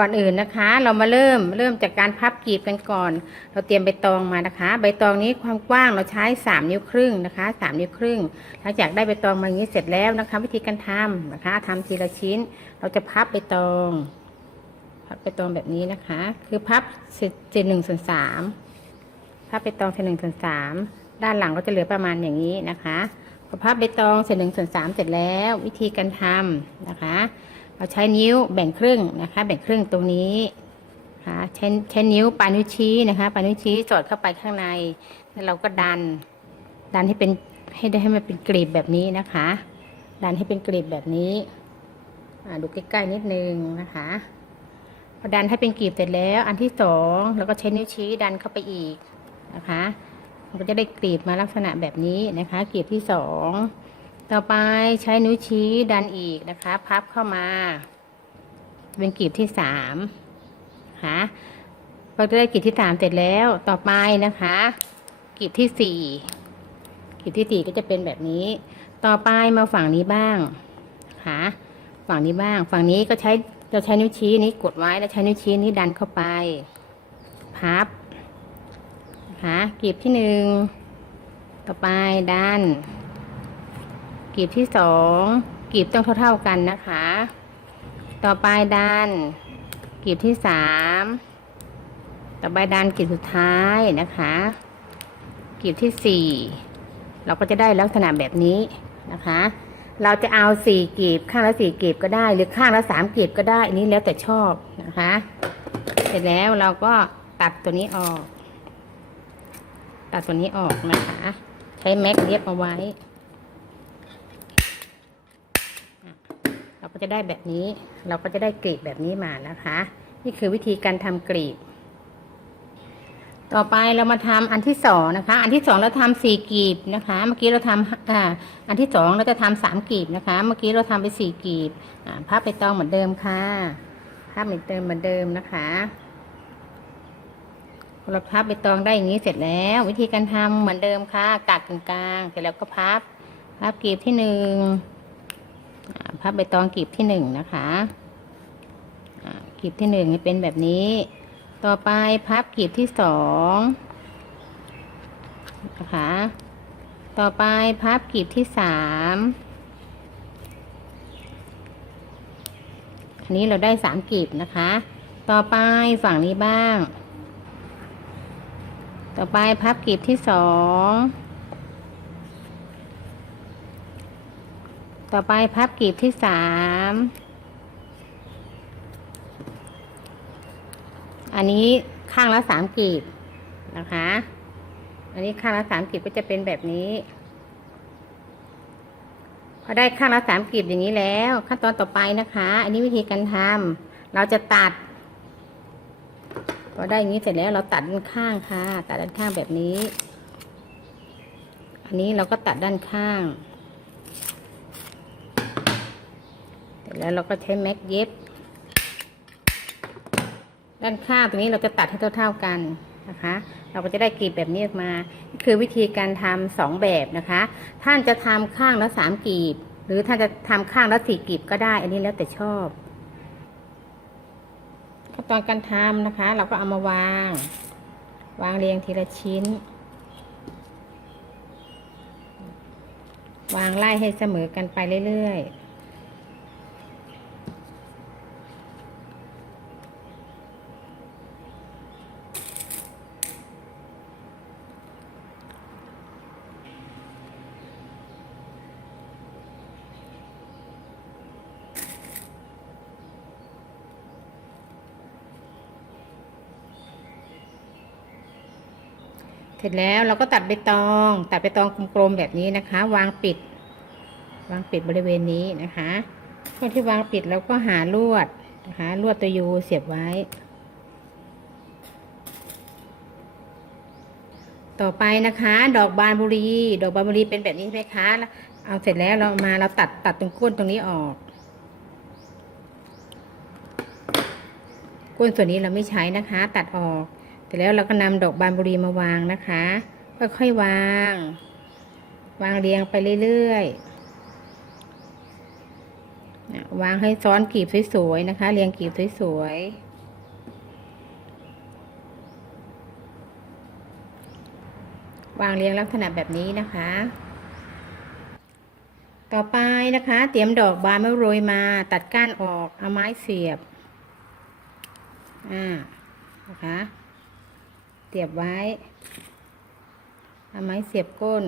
ก่อนอื่นนะคะ เรามาเริ่มเริ่มจากการพับกลีบกันก่อน เราเตรียมใบตองมานะคะ ใบตองนี้ความกว้างเราใช้ 3 นิ้วครึ่งนะคะ3นิ้วครึ่ง หลังจากได้ใบตองมาอย่างนี้เสร็จแล้วนะคะ วิธีการทำนะคะทำทีละชิ้น เราจะพับใบตอง พับใบตองแบบนี้นะคะ คือพับเศษหนึ่งส่วนสามพับใบตองเศษหนึ่งส่วนสามด้านหลังก็จะเหลือประมาณอย่างนี้นะคะพอพับใบตองเศษหนึ่งส่วนสามเสร็จแล้ว วิธีการทำนะคะ เราใช้นิ้วแบ่งครึ่งนะคะ แบ่งครึ่งตรงนี้นะคะใช้ใช้นิ้วปลายนิ้วชี้นะคะปลายนิ้วชี้สอดเข้าไปข้างในแล้วเราก็ดัน ดันให้เป็นให้ได้ให้มันเป็นกลีบแบบนี้นะคะ ดันให้เป็นกลีบแบบนี้อ่าดูใกล้ๆนิดนึงนะคะพอดันให้เป็นกลีบเสร็จแล้ว อันที่สองเราก็ใช้นิ้วชี้ดันเข้าไปอีกนะคะ มันก็จะได้กลีบมาลักษณะแบบนี้นะคะกลีบที่สอง ต่อไปใช้นิ้วชี้ดันอีกนะคะ พับเข้ามา เป็นกลีบที่สามนะคะพอได้กลีบที่สามเสร็จแล้ว ต่อไปนะคะกลีบที่สี่กลีบที่สี่ก็จะเป็นแบบนี้ ต่อไปมาฝั่งนี้บ้างนะคะฝั่งนี้บ้าง ฝั่งนี้ก็ใช้เราใช้นิ้วชี้นี้กดไว้แล้วใช้นิ้วชี้นี้ดันเข้าไป พับนะคะกลีบที่หนึ่งต่อไปดัน กลีบที่สองกลีบต้องเท่าๆกันนะคะ ต่อไปดันกลีบที่สามต่อไปดันกลีบสุดท้ายนะคะกลีบที่สี่เราก็จะได้ลักษณะแบบนี้นะคะ เราจะเอาสี่กลีบข้างละสี่กลีบก็ได้ หรือข้างละสามกลีบก็ได้อันนี้แล้วแต่ชอบนะคะ เสร็จแล้วเราก็ตัดตัวนี้ออก ตัดตัวนี้ออกนะคะ ใช้แม็กเย็บเอาไว้ เราก็ จะได้แบบนี้ เราก็จะได้กลีบแบบนี้มานะคะ นี่คือวิธีการทำกลีบ ต่อไปเรามาทำอันที่สองนะคะ อันที่สองเราทำสี่กลีบนะคะ เมื่อกี้เราทำอ่าอันที่สองเราจะทำสามกลีบนะคะ เมื่อกี้เราทำไปสี่กลีบอ่าพับไปตองเหมือนเดิมค่ะพับเหมือนเดิมเหมือนเดิมนะคะเราพับไปตองได้อย่างนี้เสร็จแล้ว วิธีการทำเหมือนเดิมค่ะกัดกลางๆเสร็จแล้วก็พับพับกลีบที่หนึ่ง พับใบตองกลีบที่หนึ่งนะคะกลีบที่หนึ่งเป็นแบบนี้ ต่อไปพับกลีบที่สองนะคะ ต่อไปพับกลีบที่สามอันนี้เราได้สามกลีบนะคะ ต่อไปฝั่งนี้บ้าง ต่อไปพับกลีบที่สอง ต่อไปพับกลีบที่สามอันนี้ข้างละสามกลีบนะคะ อันนี้ข้างละสามกลีบก็จะเป็นแบบนี้ พอได้ข้างละสามกลีบอย่างนี้แล้ว ขั้นตอนต่อไปนะคะ อันนี้วิธีการทำเราจะตัดพอได้อย่างนี้เสร็จแล้วเราตัดด้านข้างค่ะ ตัดด้านข้างแบบนี้ อันนี้เราก็ตัดด้านข้าง เสร็จ แล้วเราก็ใช้แม็กเย็บ ด้านข้างตรงนี้เราจะตัดให้เท่าๆกันนะคะ เราก็จะได้กลีบแบบนี้ออกมานี่คือวิธีการทำสองแบบนะคะ ท่านจะทำข้างละสามกลีบ หรือท่านจะทำข้างละสี่กลีบก็ได้ อันนี้แล้วแต่ชอบขั้นตอนการทำนะคะ เราก็เอามาวาง วางเรียงทีละชิ้น วางไล่ให้เสมอกันไปเรื่อยๆ เสร็จแล้วเราก็ตัดใบตอง ตัดใบตองกลมๆแบบนี้นะคะ วางปิด วางปิดบริเวณนี้นะคะช่วงที่วางปิดเราก็หาลวดนะคะลวดตัวยูเสียบไว้ ต่อไปนะคะ ดอกบานบุรี ดอกบานบุรีเป็นแบบนี้ใช่ไหมคะ เอาเสร็จแล้วเรามาเราตัดตัดตรงก้นตรงนี้ออก ก้นส่วนนี้เราไม่ใช้นะคะ ตัดออก แต่แล้วเราก็นำดอกบานบุรีมาวางนะคะ ค่อยๆวาง วางเรียงไปเรื่อยๆวางให้ซ้อนกลีบสวยๆนะคะ เรียงกลีบสวยๆวางเรียงลักษณะแบบนี้นะคะ ต่อไปนะคะ เตรียมดอกบานไมะโรยมาตัดก้านออก เอาไม้เสียบ อ่า นะคะ เสียบไว้ เอาไม้เสียบก้น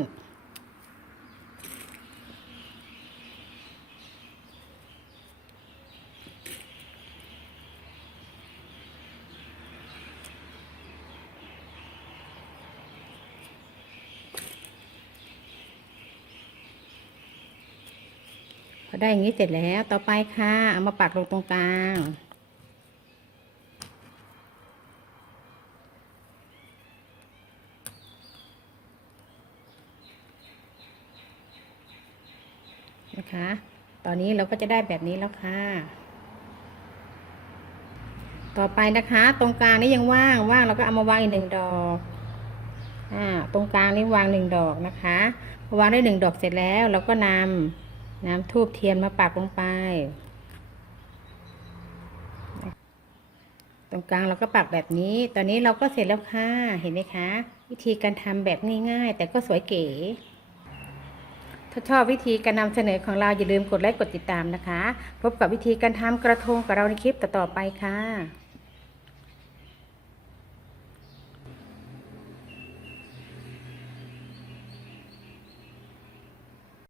พอได้อย่างนี้เสร็จแล้ว ต่อไปค่ะ เอามาปักลงตรงกลาง นะคะ ตอนนี้เราก็จะได้แบบนี้แล้วค่ะ ต่อไปนะคะ ตรงกลางนี่ยังว่างว่างเราก็เอามาวางอีกหนึ่งดอกอ่าตรงกลางนี่วางหนึ่งดอกนะคะพอวางได้หนึ่งดอกเสร็จแล้ว เราก็นำน้ำทูบเทียนมาปักลงไป ตรงกลางเราก็ปักแบบนี้ ตอนนี้เราก็เสร็จแล้วค่ะ เห็นไหมคะ วิธีการทำแบบง่ายๆ แต่ก็สวยเก๋ ถ้าชอบวิธีการนำเสนอของเราอย่าลืมกดไลค์กดติดตามนะคะ พบกับวิธีการทำกระทงกับเราในคลิปต่อๆไปค่ะ